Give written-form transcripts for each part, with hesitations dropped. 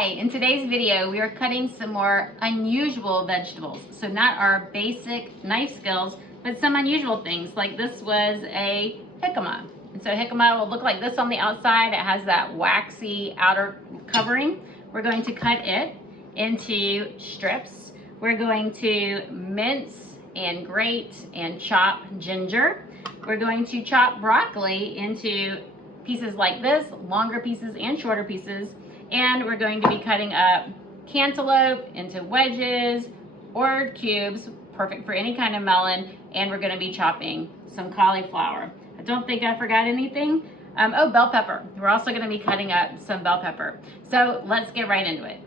Hi, in today's video we are cutting some more unusual vegetables. So not our basic knife skills, but some unusual things. Like this was a jicama. And so jicama will look like this on the outside. It has that waxy outer covering. We're going to cut it into strips. We're going to mince and grate and chop ginger. We're going to chop broccoli into pieces like this, longer pieces and shorter pieces. And we're going to be cutting up cantaloupe into wedges or cubes, perfect for any kind of melon. And we're going to be chopping some cauliflower. I don't think I forgot anything. Oh, bell pepper. We're also going to be cutting up some bell pepper. So let's get right into it.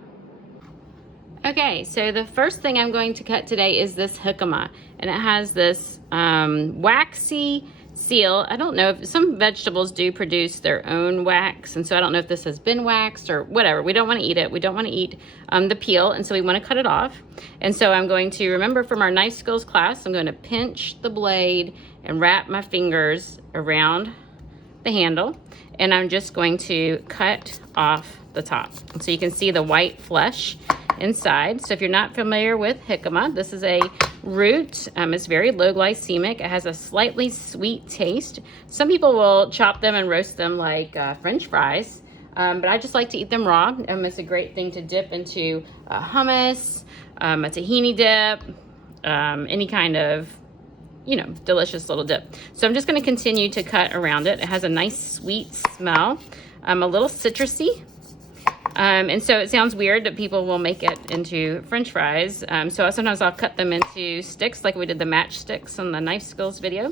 Okay, so the first thing I'm going to cut today is this jicama, and it has this waxy seal. I don't know if some vegetables do produce their own wax, and so I don't know if this has been waxed or whatever. We don't want to eat it. We don't want to eat the peel, and so we want to cut it off. And so I'm going to, remember from our knife skills class, I'm going to pinch the blade and wrap my fingers around the handle, and I'm just going to cut off the top. And so you can see the white flesh inside. So if you're not familiar with jicama, this is a root. It's very low glycemic. It has a slightly sweet taste. Some people will chop them and roast them like French fries, but I just like to eat them raw. It's a great thing to dip into hummus, a tahini dip, any kind of, delicious little dip. So I'm just going to continue to cut around it. It has a nice sweet smell, a little citrusy. And so it sounds weird that people will make it into French fries. So sometimes I'll cut them into sticks like we did the matchsticks on the knife skills video.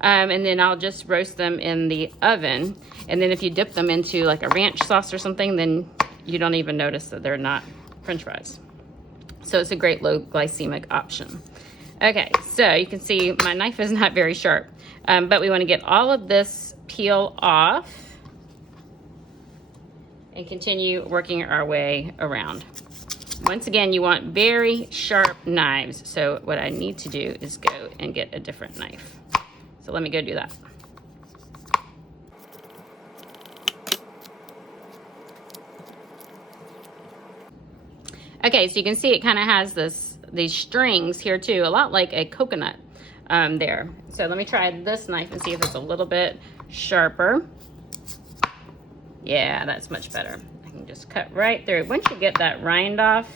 And then I'll just roast them in the oven. And then if you dip them into like a ranch sauce or something, then you don't even notice that they're not French fries. So it's a great low glycemic option. Okay, so you can see my knife is not very sharp, but we want to get all of this peel off and continue working our way around. Once again, you want very sharp knives. So what I need to do is go and get a different knife. So let me go do that. Okay, so you can see it kind of has these strings here too, a lot like a coconut there. So let me try this knife and see if it's a little bit sharper. Yeah, that's much better. I can just cut right through. Once you get that rind off,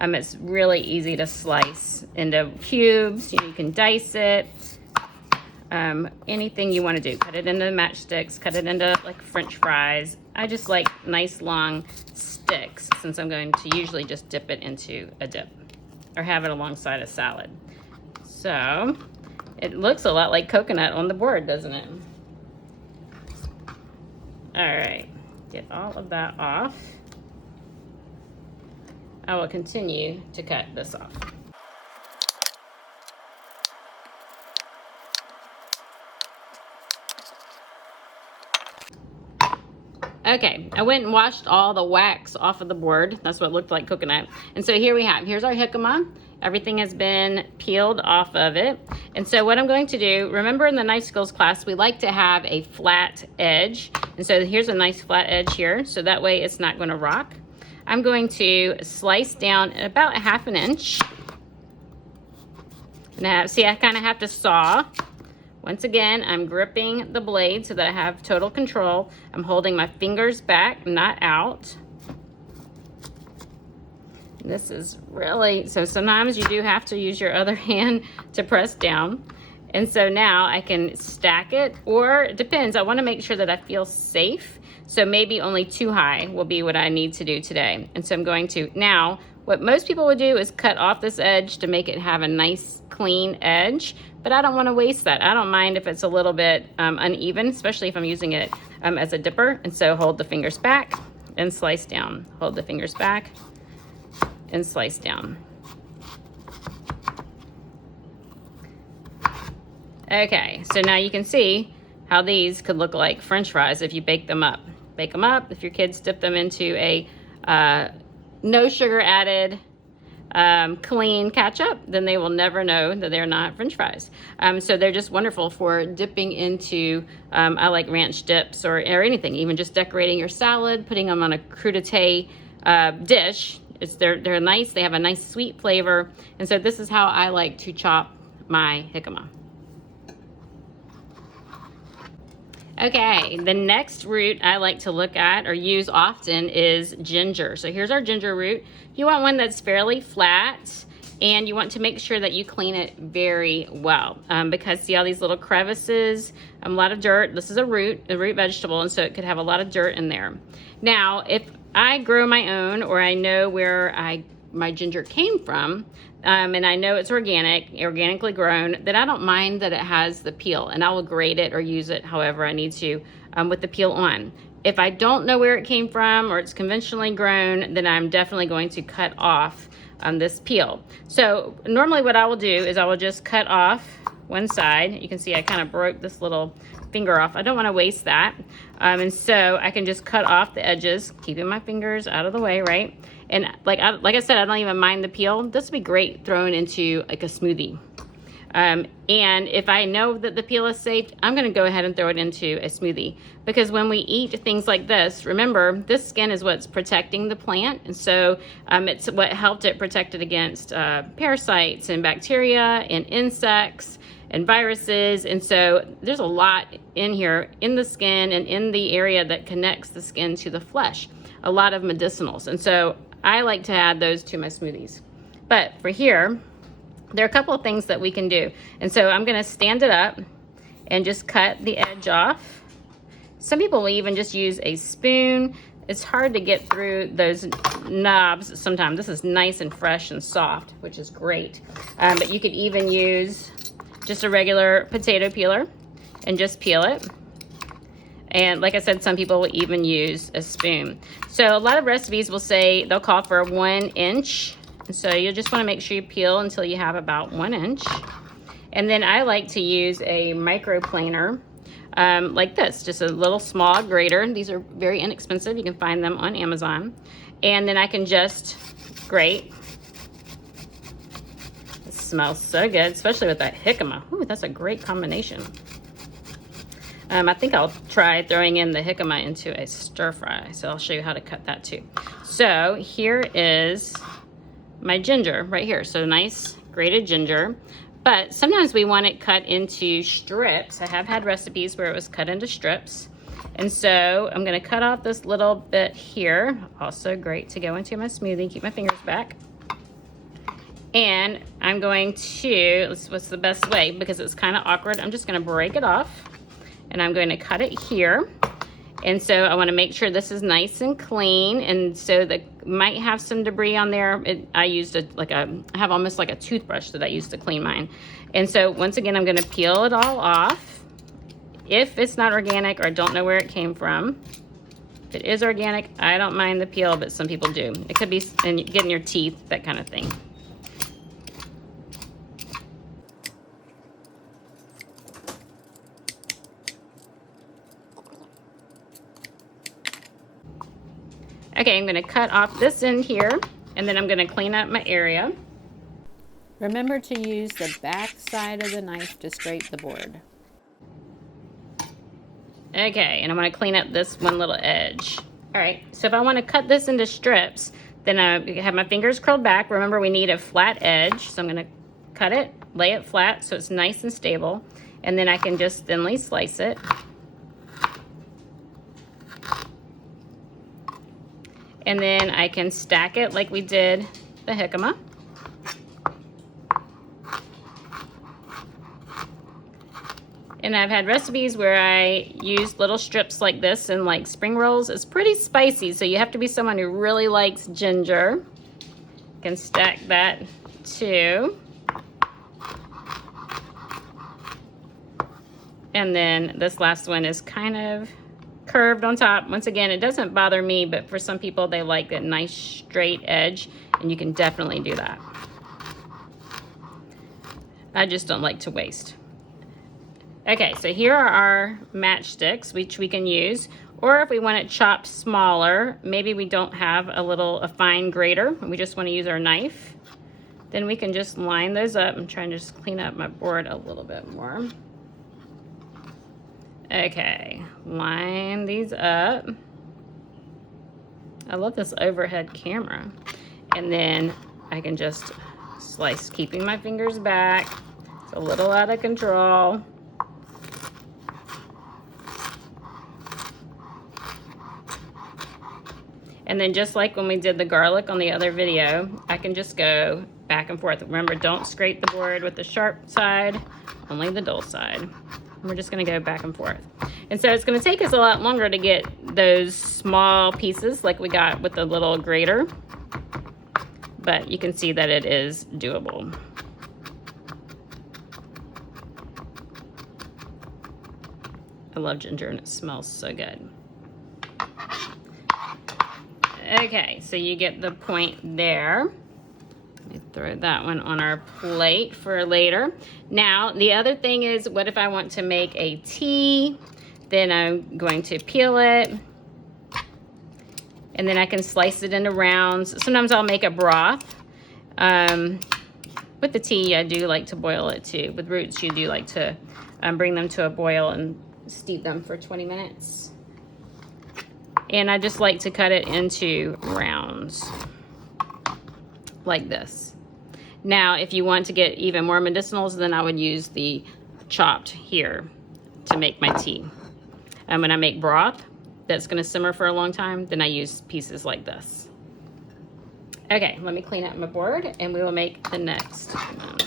it's really easy to slice into cubes. You can dice it. Anything you want to do. Cut it into matchsticks. Cut it into like French fries. I just like nice long sticks since I'm going to usually just dip it into a dip or have it alongside a salad. So it looks a lot like coconut on the board, doesn't it? All right. Get all of that off. I will continue to cut this off. Okay, I went and washed all the wax off of the board. That's what looked like coconut. And so here we have, here's our jicama. Everything has been peeled off of it. And so what I'm going to do, remember in the knife skills class, we like to have a flat edge. And so here's a nice flat edge here. So that way it's not going to rock. I'm going to slice down about 1/2 inch. Now, see, I kind of have to saw. Once again, I'm gripping the blade so that I have total control. I'm holding my fingers back, not out. This is really, so sometimes you do have to use your other hand to press down. And so now I can stack it, or it depends. I want to make sure that I feel safe. So maybe only 2 high will be what I need to do today. And so I'm going to, now, what most people would do is cut off this edge to make it have a nice clean edge, but I don't want to waste that. I don't mind if it's a little bit uneven, especially if I'm using it as a dipper. And so hold the fingers back and slice down. Hold the fingers back and slice down. Okay, so now you can see how these could look like French fries if you bake them up. Bake them up. If your kids dip them into a no sugar added clean ketchup, then they will never know that they're not French fries. So they're just wonderful for dipping into, I like ranch dips or anything, even just decorating your salad, putting them on a crudité dish. They're nice, they have a nice sweet flavor. And so this is how I like to chop my jicama. Okay, the next root I like to look at or use often is ginger. So here's our ginger root. You want one that's fairly flat, and you want to make sure that you clean it very well because see all these little crevices, a lot of dirt. This is a root vegetable, and so it could have a lot of dirt in there. Now, if I grow my own, or I know where my ginger came from, and I know it's organically grown, then I don't mind that it has the peel, and I will grate it or use it however I need to with the peel on. If I don't know where it came from or it's conventionally grown, then I'm definitely going to cut off this peel. So normally what I will do is I will just cut off one side. You can see I kind of broke this little finger off. I don't want to waste that. And so I can just cut off the edges, keeping my fingers out of the way, right? And like I said, I don't even mind the peel. This would be great thrown into like a smoothie. And if I know that the peel is safe, I'm gonna go ahead and throw it into a smoothie. Because when we eat things like this, remember, this skin is what's protecting the plant. And so it's what helped it protect it against parasites and bacteria and insects and viruses. And so there's a lot in here, in the skin and in the area that connects the skin to the flesh, a lot of medicinals. And so I like to add those to my smoothies. But for here, there are a couple of things that we can do. And so I'm gonna stand it up and just cut the edge off. Some people will even just use a spoon. It's hard to get through those knobs sometimes. This is nice and fresh and soft, which is great. But you could even use just a regular potato peeler and just peel it. And like I said, some people will even use a spoon. So a lot of recipes will say, they'll call for 1 inch. So you just want to make sure you peel until you have about 1 inch. And then I like to use a microplaner like this, just a little small grater. These are very inexpensive. You can find them on Amazon. And then I can just grate. It smells so good, especially with that jicama. Ooh, that's a great combination. I think I'll try throwing in the jicama into a stir fry. So I'll show you how to cut that too. So here is my ginger right here. So nice grated ginger. But sometimes we want it cut into strips. I have had recipes where it was cut into strips. And so I'm gonna cut off this little bit here. Also great to go into my smoothie. Keep my fingers back. And I'm going to, what's the best way? Because it's kind of awkward, I'm just gonna break it off. And I'm going to cut it here. And so I want to make sure this is nice and clean. And so that might have some debris on there. I used I have almost like a toothbrush that I used to clean mine. And so once again, I'm going to peel it all off. If it's not organic or I don't know where it came from. If it is organic, I don't mind the peel, but some people do. It could be getting your teeth, that kind of thing. Okay, I'm gonna cut off this end here, and then I'm gonna clean up my area. Remember to use the back side of the knife to scrape the board. Okay, and I'm gonna clean up this one little edge. All right, so if I wanna cut this into strips, then I have my fingers curled back. Remember, we need a flat edge, so I'm gonna cut it, lay it flat so it's nice and stable, and then I can just thinly slice it. And then I can stack it like we did the jicama. And I've had recipes where I use little strips like this in like spring rolls. It's pretty spicy, so you have to be someone who really likes ginger. You can stack that too. And then this last one is kind of curved on top. Once again, it doesn't bother me, but for some people, they like a nice straight edge, and you can definitely do that. I just don't like to waste. Okay, so here are our matchsticks, which we can use, or if we want it chopped smaller, maybe we don't have a fine grater, and we just want to use our knife, then we can just line those up. I'm trying to just clean up my board a little bit more. Okay, line these up. I love this overhead camera. And then I can just slice, keeping my fingers back. It's a little out of control. And then just like when we did the garlic on the other video, I can just go back and forth. Remember, don't scrape the board with the sharp side, only the dull side. And we're just gonna go back and forth. And so it's gonna take us a lot longer to get those small pieces like we got with the little grater, but you can see that it is doable. I love ginger and it smells so good. Okay, so you get the point there. Let me throw that one on our plate for later. Now, the other thing is, what if I want to make a tea? Then I'm going to peel it. And then I can slice it into rounds. Sometimes I'll make a broth. With the tea, I do like to boil it too. With roots, you do like to bring them to a boil and steep them for 20 minutes. And I just like to cut it into rounds like this. Now, if you want to get even more medicinals, then I would use the chopped here to make my tea. And when I make broth that's gonna simmer for a long time, then I use pieces like this. Okay, let me clean up my board and we will make the next one.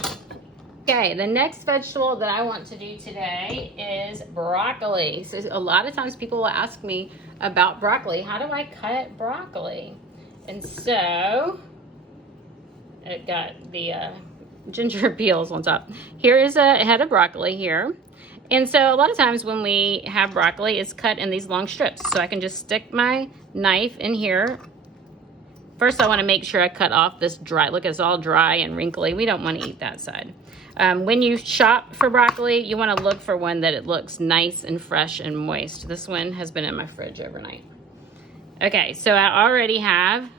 Okay, the next vegetable that I want to do today is broccoli. So a lot of times people will ask me about broccoli. How do I cut broccoli? And so, it got the ginger peels on top. Here is a head of broccoli here. And so a lot of times when we have broccoli, it's cut in these long strips. So I can just stick my knife in here. First, I want to make sure I cut off this dry. Look, it's all dry and wrinkly. We don't want to eat that side. When you shop for broccoli, you want to look for one that it looks nice and fresh and moist. This one has been in my fridge overnight. Okay, so I already have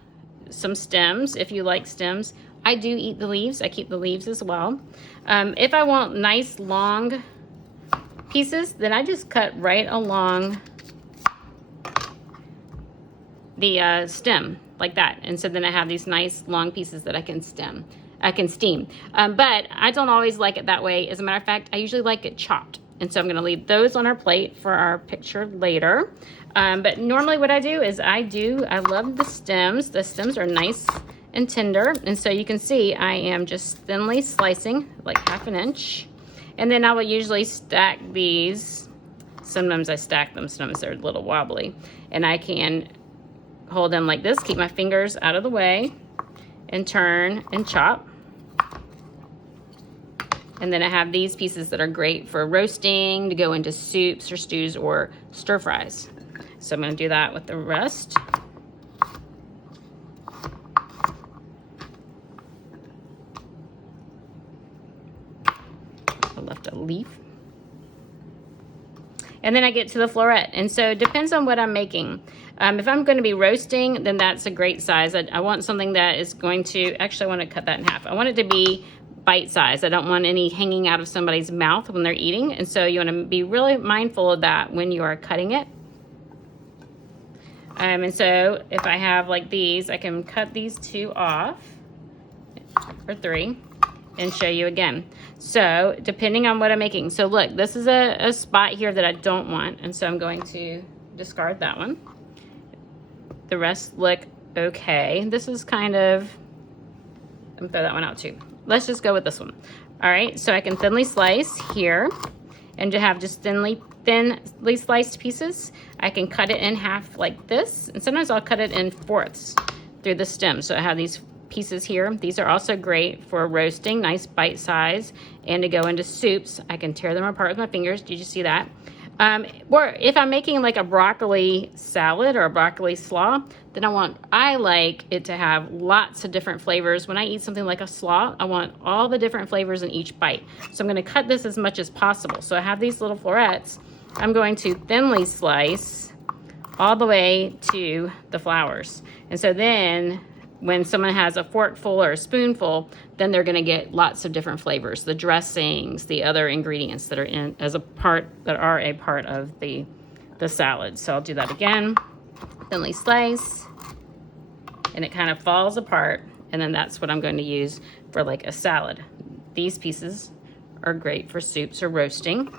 some stems. If you like stems, I do eat the leaves. I keep the leaves as well. If I want nice long pieces, then I just cut right along the stem like that. And so then I have these nice long pieces that I can steam. But I don't always like it that way. As a matter of fact, I usually like it chopped. And so I'm gonna leave those on our plate for our picture later. But normally what I do is I love the stems. The stems are nice and tender. And so you can see I am just thinly slicing, like 1/2 inch. And then I will usually stack these. Sometimes I stack them, sometimes they're a little wobbly. And I can hold them like this, keep my fingers out of the way, and turn and chop. And then I have these pieces that are great for roasting, to go into soups or stews or stir fries. So I'm gonna do that with the rest. I left a leaf. And then I get to the floret. And so it depends on what I'm making. If I'm gonna be roasting, then that's a great size. I want something that is going to, actually I wanna cut that in half. I want it to be bite-sized. I don't want any hanging out of somebody's mouth when they're eating. And so you wanna be really mindful of that when you are cutting it. And so if I have like these, I can cut these 2 off, or 3, and show you again. So depending on what I'm making. So look, this is a spot here that I don't want. And so I'm going to discard that one. The rest look okay. This is kind of, I'm gonna throw that one out too. Let's just go with this one. All right, so I can thinly slice here, and to have just thinly sliced pieces, I can cut it in half like this, and sometimes I'll cut it in 4ths through the stem. So I have these pieces here. These are also great for roasting, nice bite size, and to go into soups. I can tear them apart with my fingers. Did you see that? Or if I'm making like a broccoli salad or a broccoli slaw, then I like it to have lots of different flavors. When I eat something like a slaw, I want all the different flavors in each bite. So I'm gonna cut this as much as possible. So I have these little florets. I'm going to thinly slice all the way to the flowers. And so then when someone has a forkful or a spoonful, then they're gonna get lots of different flavors, the dressings, the other ingredients that are a part of the salad. So I'll do that again. Thinly slice, and it kind of falls apart, and then that's what I'm going to use for like a salad. These pieces are great for soups or roasting.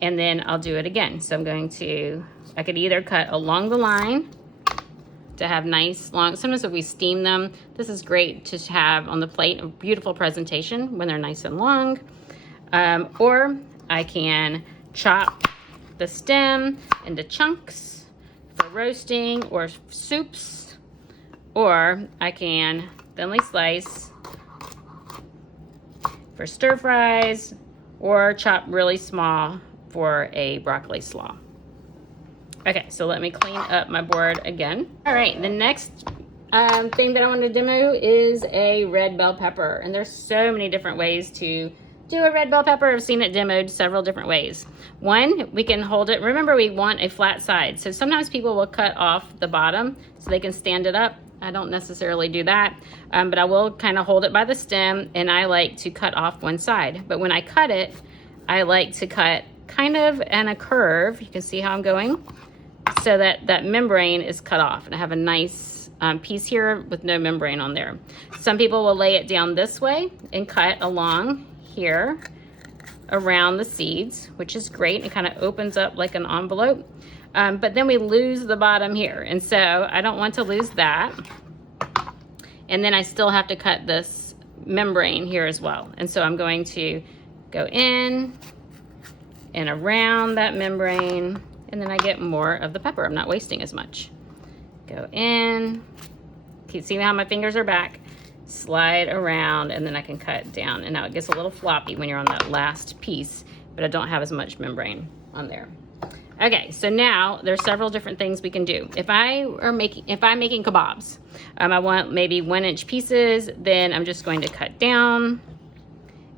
And then I'll do it again. So I'm going to, I could either cut along the line to have nice long, sometimes if we steam them, this is great to have on the plate, a beautiful presentation when they're nice and long. Or I can chop the stem into chunks for roasting or soups, or I can thinly slice for stir fries, or chop really small for a broccoli slaw. Okay, so let me clean up my board again. All right, the next thing that I want to demo is a red bell pepper. And there's so many different ways to do a red bell pepper. I've seen it demoed several different ways. One, we can hold it. Remember, we want a flat side. So sometimes people will cut off the bottom so they can stand it up. I don't necessarily do that, but I will kind of hold it by the stem, and I like to cut off one side. But when I cut it, I like to cut kind of in a curve. You can see how I'm going, so that that membrane is cut off, and I have a nice piece here with no membrane on there. Some people will lay it down this way and cut along here around the seeds, which is great. It kind of opens up like an envelope, but then we lose the bottom here, and so I don't want to lose that. And then I still have to cut this membrane here as well, and so I'm going to go in and around that membrane, and then I get more of the pepper. I'm not wasting as much. Go in, you see how my fingers are back, slide around, and then I can cut down. And now it gets a little floppy when you're on that last piece, but I don't have as much membrane on there. Okay, so now there's several different things we can do. If I'm making kebabs, I want maybe 1-inch pieces, then I'm just going to cut down.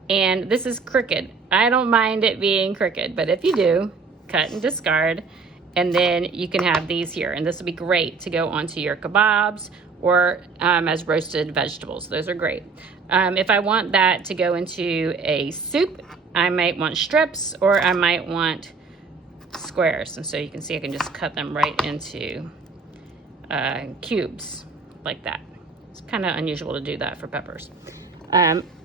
And this is crooked. I don't mind it being crooked, but if you do, cut and discard. And then you can have these here, and this will be great to go onto your kebabs or as roasted vegetables. Those are great. If I want that to go into a soup, I might want strips, or I might want squares. And so you can see I can just cut them right into cubes like that. It's kind of unusual to do that for peppers.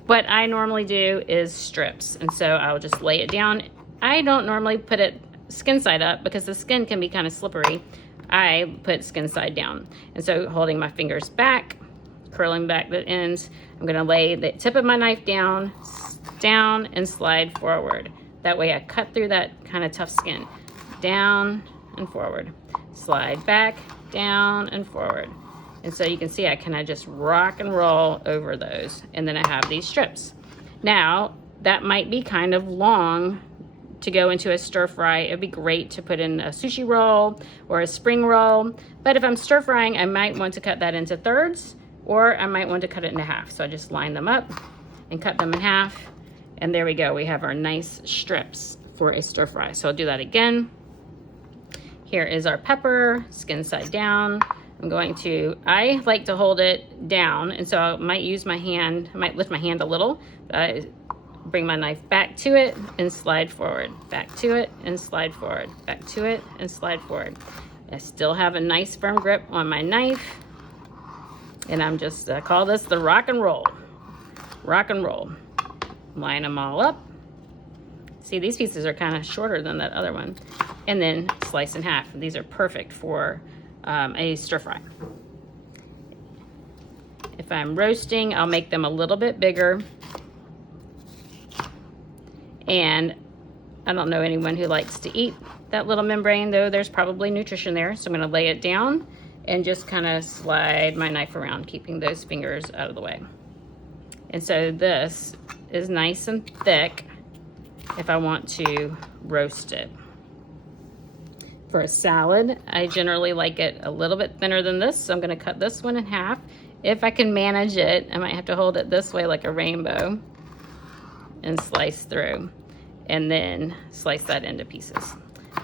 What I normally do is strips, and so I'll just lay it down. I don't normally put it skin side up because the skin can be kind of slippery. I put skin side down, and so holding my fingers back, curling back the ends, I'm gonna lay the tip of my knife down and slide forward. That way I cut through that kind of tough skin. Down and forward, slide back, down and forward. And so you can see I kind of just rock and roll over those, and then I have these strips. Now, that might be kind of long to go into a stir fry. It'd be great to put in a sushi roll or a spring roll. But if I'm stir frying, I might want to cut that into thirds, or I might want to cut it into half. So I just line them up and cut them in half. And there we go. We have our nice strips for a stir fry. So I'll do that again. Here is our pepper, skin side down. I like to hold it down, and so I might use my hand, I might lift my hand a little, but I bring my knife back to it and slide forward, back to it and slide forward, back to it and slide forward. I still have a nice firm grip on my knife, and I'm just, I call this the rock and roll. Rock and roll. Line them all up. See, these pieces are kind of shorter than that other one. And then slice in half. These are perfect for a stir fry. If I'm roasting, I'll make them a little bit bigger. And I don't know anyone who likes to eat that little membrane, though there's probably nutrition there. So I'm gonna lay it down and just kind of slide my knife around, keeping those fingers out of the way. And so this is nice and thick if I want to roast it. For a salad, I generally like it a little bit thinner than this, so I'm gonna cut this one in half. If I can manage it, I might have to hold it this way like a rainbow and slice through, and then slice that into pieces.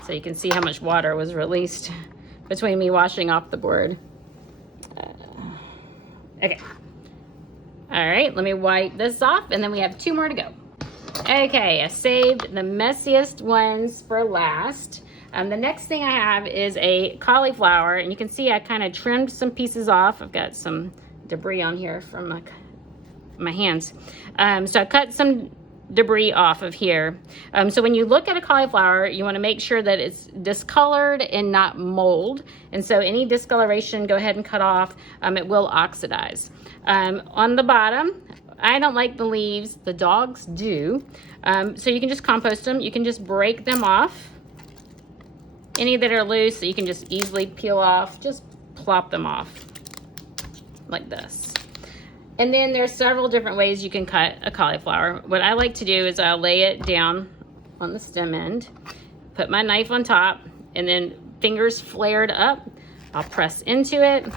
So you can see how much water was released between me washing off the board. Okay. All right, let me wipe this off, and then we have 2 more to go. Okay, I saved the messiest ones for last. The next thing I have is a cauliflower, and you can see I kind of trimmed some pieces off. I've got some debris on here from my hands. So I cut some debris off of here. So when you look at a cauliflower, you want to make sure that it's discolored and not mold. And so any discoloration, go ahead and cut off. It will oxidize. On the bottom, I don't like the leaves. The dogs do. So you can just compost them. You can just break them off. Any that are loose that you can just easily peel off, just plop them off like this. And then there's several different ways you can cut a cauliflower. What I like to do is I'll lay it down on the stem end, put my knife on top, and then fingers flared up, I'll press into it,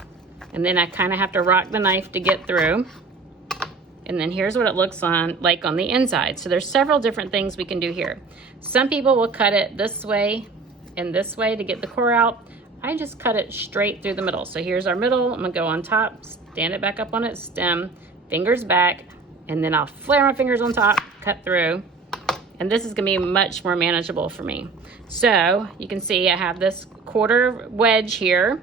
and then I kind of have to rock the knife to get through. And then here's what it looks like on the inside. So there's several different things we can do here. Some people will cut it this way and this way to get the core out. I just cut it straight through the middle. So here's our middle. I'm gonna go on top, stand it back up on its stem, fingers back, and then I'll flare my fingers on top, cut through. And this is gonna be much more manageable for me. So you can see I have this quarter wedge here.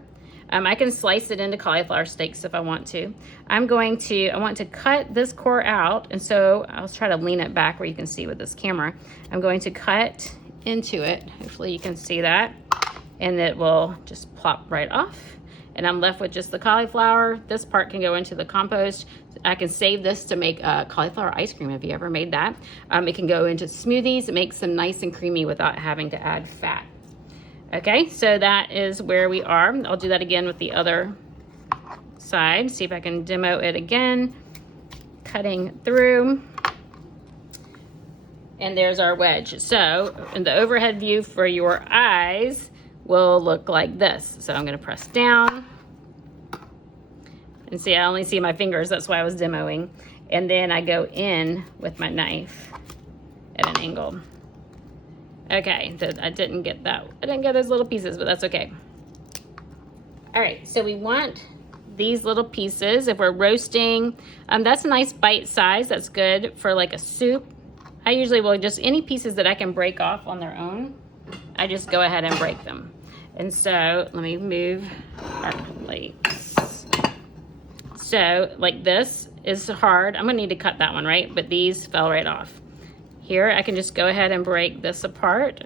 I can slice it into cauliflower steaks if I want to. I want to cut this core out, and so I'll try to lean it back where you can see with this camera. I'm going to cut into it. Hopefully you can see that. And it will just plop right off. And I'm left with just the cauliflower. This part can go into the compost. I can save this to make cauliflower ice cream. Have you ever made that? It can go into smoothies. It makes them nice and creamy without having to add fat. Okay, so that is where we are. I'll do that again with the other side. See if I can demo it again. Cutting through. And there's our wedge. So in the overhead view for your eyes will look like this. So I'm gonna press down. And see, I only see my fingers, that's why I was demoing. And then I go in with my knife at an angle. Okay, I didn't get that. I didn't get those little pieces, but that's okay. All right, so we want these little pieces. If we're roasting, that's a nice bite size. That's good for like a soup. I usually will just, any pieces that I can break off on their own, I just go ahead and break them. And so let me move our plates. So like this is hard. I'm gonna need to cut that one, right? But these fell right off. Here, I can just go ahead and break this apart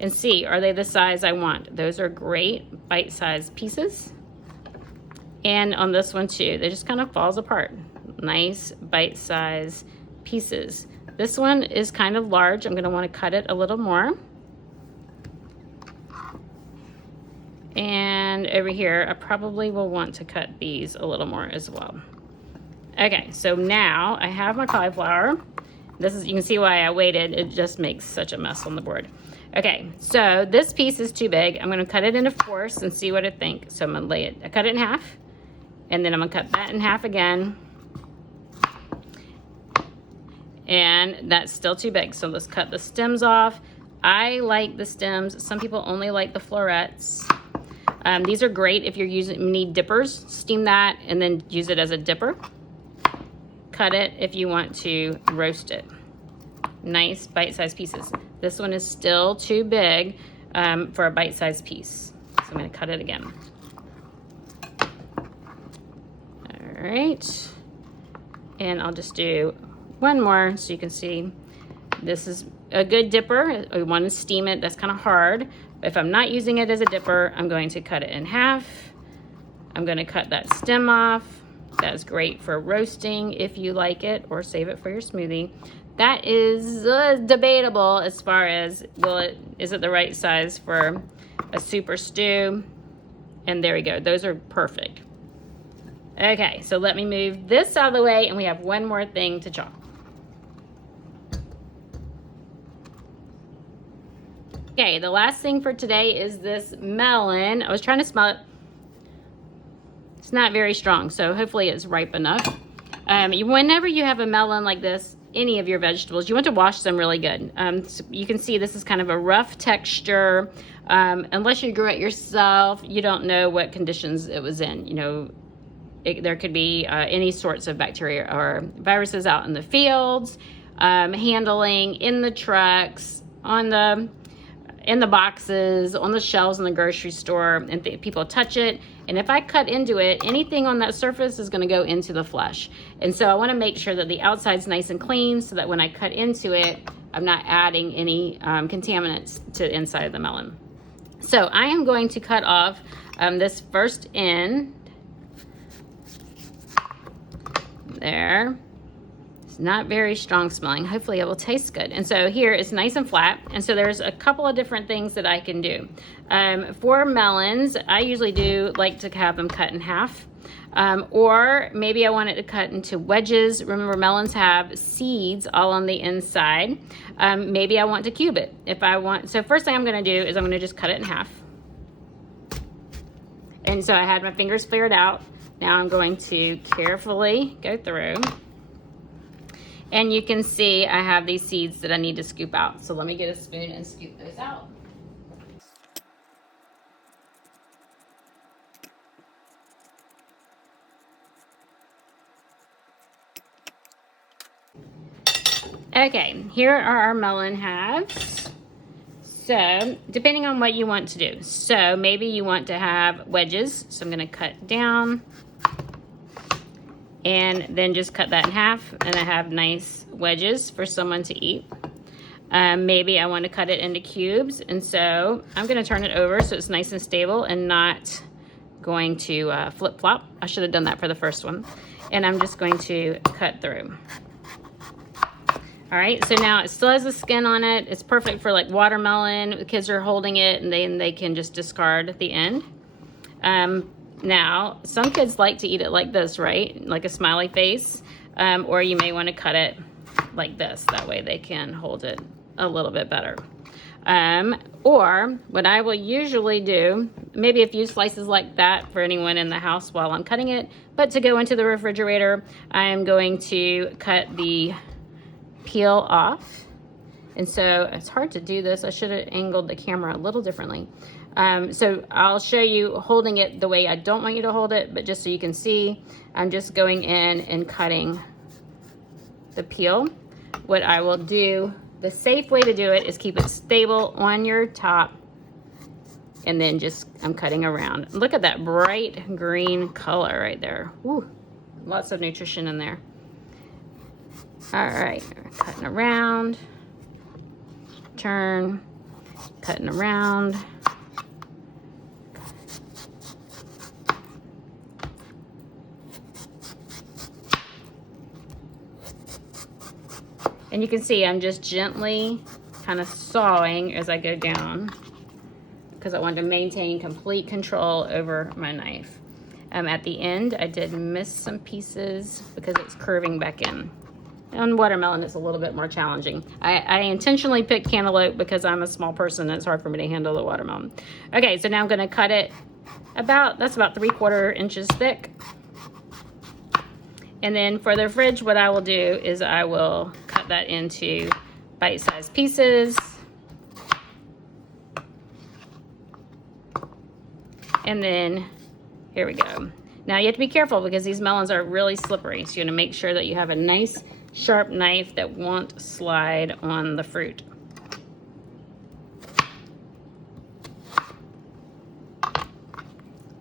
and see, are they the size I want? Those are great bite-sized pieces. And on this one too, they just kind of falls apart. Nice bite-sized pieces. This one is kind of large. I'm gonna wanna cut it a little more. And over here, I probably will want to cut these a little more as well. Okay, so now I have my cauliflower. This is, you can see why I waited. It just makes such a mess on the board. Okay, so this piece is too big. I'm gonna cut it into fourths and see what I think. So I'm gonna I cut it in half, and then I'm gonna cut that in half again. And that's still too big, so let's cut the stems off. I like the stems. Some people only like the florets. These are great if you need dippers. Steam that and then use it as a dipper. Cut it if you want to roast it. Nice bite-sized pieces. This one is still too big for a bite-sized piece. So I'm gonna cut it again. All right. And I'll just do one more so you can see. This is a good dipper. I want to steam it. That's kind of hard. If I'm not using it as a dipper, I'm going to cut it in half. I'm going to cut that stem off. That's great for roasting if you like it, or save it for your smoothie. That is debatable as far as is it the right size for a soup or stew? And there we go. Those are perfect. Okay, so let me move this out of the way, and we have one more thing to chop. Okay, the last thing for today is this melon. I was trying to smell it. It's not very strong, so hopefully it's ripe enough. Whenever you have a melon like this, any of your vegetables, you want to wash them really good. So you can see this is kind of a rough texture. Unless you grew it yourself, you don't know what conditions it was in. You know, there could be any sorts of bacteria or viruses out in the fields, handling in the trucks, on the in the boxes, on the shelves in the grocery store, and people touch it. And if I cut into it, anything on that surface is going to go into the flesh. And so I want to make sure that the outside's nice and clean so that when I cut into it, I'm not adding any contaminants to the inside of the melon. So I am going to cut off this first end. There. It's not very strong smelling. Hopefully it will taste good. And so here it's nice and flat. And so there's a couple of different things that I can do. For melons, I usually like to have them cut in half. Or maybe I want it to cut into wedges. Remember, melons have seeds all on the inside. Maybe I want to cube it. So first thing I'm gonna do is I'm gonna just cut it in half. And so I had my fingers flared out. Now I'm going to carefully go through. And you can see I have these seeds that I need to scoop out. So let me get a spoon and scoop those out. Okay, here are our melon halves. So, depending on what you want to do. So, maybe you want to have wedges. So, I'm going to cut down and then just cut that in half. And I have nice wedges for someone to eat. Maybe I want to cut it into cubes. And so, I'm going to turn it over so it's nice and stable and not going to flip-flop. I should have done that for the first one. And I'm just going to cut through. All right, so now it still has the skin on it. It's perfect for like watermelon. The kids are holding it and then they can just discard at the end. Now, some kids like to eat it like this, right? Like a smiley face. Or you may want to cut it like this. That way they can hold it a little bit better. Or what I will usually do, maybe a few slices like that for anyone in the house while I'm cutting it. But to go into the refrigerator, I am going to cut the peel off. And so it's hard to do this. I should have angled the camera a little differently. So I'll show you holding it the way I don't want you to hold it, but just so you can see, I'm just going in and cutting the peel. What I will do, the safe way to do it is keep it stable on your top and then just, I'm cutting around. Look at that bright green color right there. Woo, lots of nutrition in there. All right, cutting around, turn, cutting around. And you can see I'm just gently kind of sawing as I go down because I wanted to maintain complete control over my knife. At the end, I did miss some pieces because it's curving back in. On watermelon, it's a little bit more challenging. I intentionally picked cantaloupe because I'm a small person and it's hard for me to handle the watermelon. Okay, so now I'm going to cut it that's about 3/4 inches thick. And then for the fridge, what I will do is I will cut that into bite-sized pieces. And then here we go. Now you have to be careful because these melons are really slippery. So you're going to make sure that you have a nice sharp knife that won't slide on the fruit.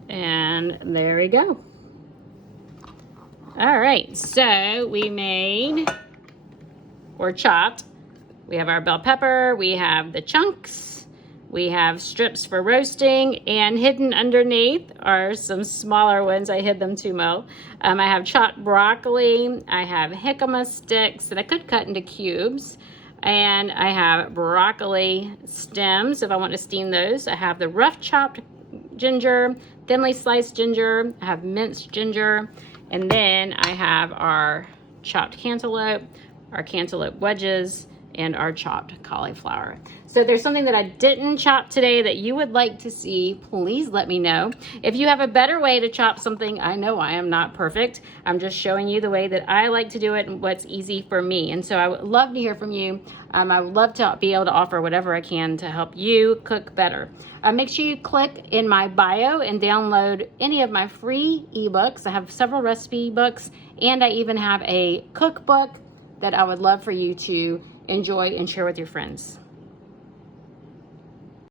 And there we go. All right, so we made or chopped. We have our bell pepper, we have the chunks, we have strips for roasting, and hidden underneath are some smaller ones. I hid them too low. I have chopped broccoli, I have jicama sticks that I could cut into cubes, and I have broccoli stems if I want to steam those. I have the rough chopped ginger, thinly sliced ginger, I have minced ginger, and then I have our chopped cantaloupe, our cantaloupe wedges, and our chopped cauliflower. So if there's something that I didn't chop today that you would like to see, please let me know. If you have a better way to chop something, I know I am not perfect. I'm just showing you the way that I like to do it and what's easy for me. And so I would love to hear from you. I would love to be able to offer whatever I can to help you cook better. Make sure you click in my bio and download any of my free ebooks. I have several recipe books, and I even have a cookbook that I would love for you to enjoy and share with your friends.